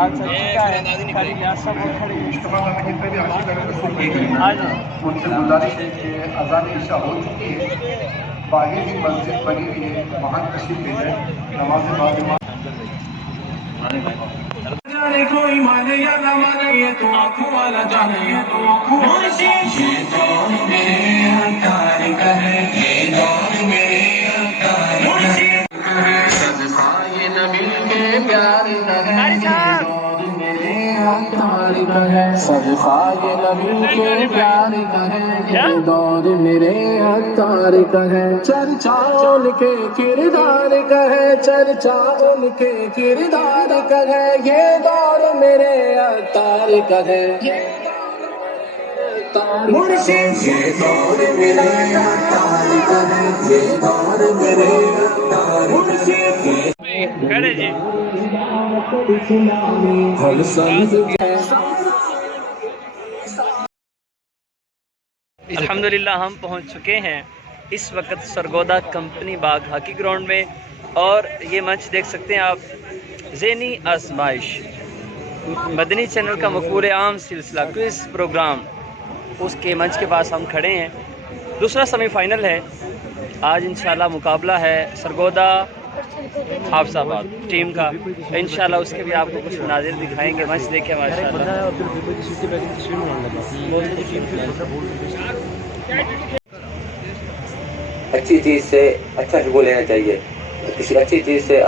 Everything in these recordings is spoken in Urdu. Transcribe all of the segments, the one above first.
آج سب چکا ہے خالی یہاں سب وہ کھڑے ہیں آج ان سے گزارش ہے کہ اذان عشاء ہو چکی ہے، باہر ہی مسجد بنی ہوئی ہے، وہاں تشریف لے جائیں، نماز باجماعت جانے کوئی مانے یا نہ مانے یہ تو آنکھوں والا جانے یہ تو آنکھوں والا جانے یہ دور میرے ہتھیار کا ہے یہ دور میرے ہتھیار کا ہے صدقہ یہ نبی کے پیار کا ہے یہ دور میرے ہتھیار کا ہے صدقہ یہ نبی کے پیار کا ہے یہ دور میرے ہتھیار کا ہے چرچا ان کے کردار کا ہے چرچا ان کے کردار کا ہے یہ دور میرے ہتھیار کا ہے مرشد یہ دور میرے ہتھیار کا ہے یہ دور میرے ہتھیار مرشد کھڑے جی ہر سنگ الحمدللہ ہم پہنچ چکے ہیں اس وقت سرگودا کمپنی باغ ہاکی گراؤنڈ میں، اور یہ منچ دیکھ سکتے ہیں آپ، ذہنی آزمائش مدنی چینل کا مقبول عام سلسلہ کوئز پروگرام، اس کے منچ کے پاس ہم کھڑے ہیں۔ دوسرا سیمی فائنل ہے آج، انشاءاللہ مقابلہ ہے سرگودا حافظ آباد ٹیم کا، انشاءاللہ اس کے بھی آپ کو کچھ مناظر دکھائیں گے۔ منچ دیکھیں ماشاءاللہ۔ اچھی چیز سے اچھا شگون لینا چاہیے، کسی اچھی چیز سے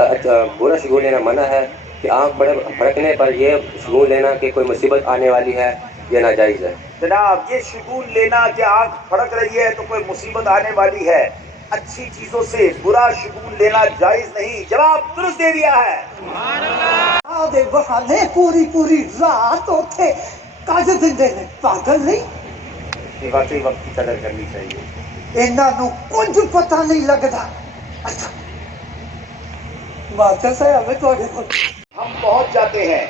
برا شگون لینا منع ہے، کہ آنکھ بھڑکنے پر یہ شگون لینا کہ کوئی مصیبت آنے والی ہے یہ ناجائز ہے۔ جناب یہ شگون لینا کہ آنکھ پھڑک رہی ہے تو کوئی مصیبت آنے والی ہے، اچھی چیزوں سے برا شگون لینا جائز نہیں، جواب درست دے دیا ہے۔ بہانے پوری پوری رات اٹھے کاج دندے نے پاگل نہیں، واقعی وقت کی قدر کرنی چاہیے۔ انہاں نو کچھ پتہ نہیں لگتا۔ اچھا بادشاہ صاحب ہمیں تھوڑے کو ہم پہنچ جاتے ہیں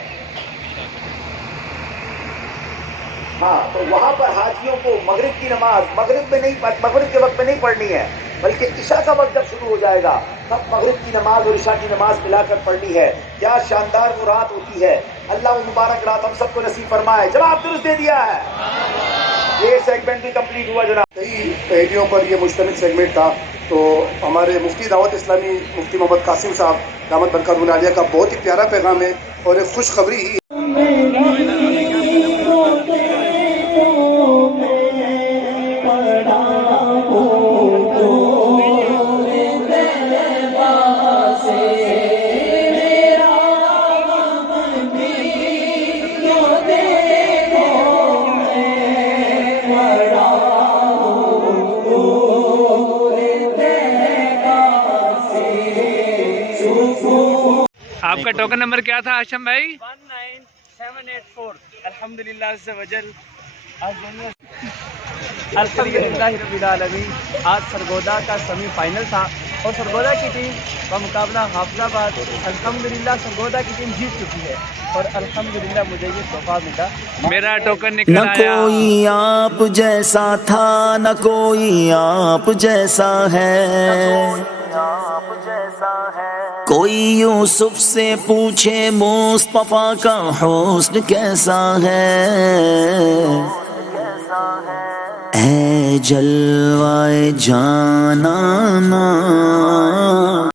ہاں، تو وہاں پر حاجیوں کو مغرب کی نماز مغرب کے وقت میں نہیں پڑھنی ہے، بلکہ عشاء کا وقت جب شروع ہو جائے گا تب مغرب کی نماز اور عشاء کی نماز ملا کر پڑھنی ہے۔ کیا شاندار وہ رات ہوتی ہے، اللہ وہ مبارک رات ہم سب کو نصیب فرمائے۔ جواب درست دے دیا ہے، یہ سیگمنٹ بھی کمپلیٹ ہوا جناب۔ کئی پہلیوں پر یہ مشتمل سیگمنٹ تھا، تو ہمارے مفتی دعوت اسلامی مفتی محمد قاسم صاحب دامت برکاتہ عالیہ کا بہت ہی پیارا پیغام ہے اور ایک خوشخبری ہی آپ کا ٹوکن نمبر کیا تھا ہاشم بھائی؟ 19784۔ الحمدللہ عز و جل الحمدللہ رب العالمین، آج سرگودا کا سیمی فائنل تھا اور سرگودا کی ٹیم کا مقابلہ حافظ آباد۔ الحمدللہ سرگودا کی ٹیم جیت چکی ہے اور الحمدللہ مجھے یہ تحفہ ملا۔ میرا ٹوکن نکل نہ آیا۔ کوئی آپ جیسا تھا نہ کوئی آپ جیسا ہے، کوئی یوسف سے پوچھے مصطفیٰ کا حسن کیسا ہے، اے جلوائے جانانا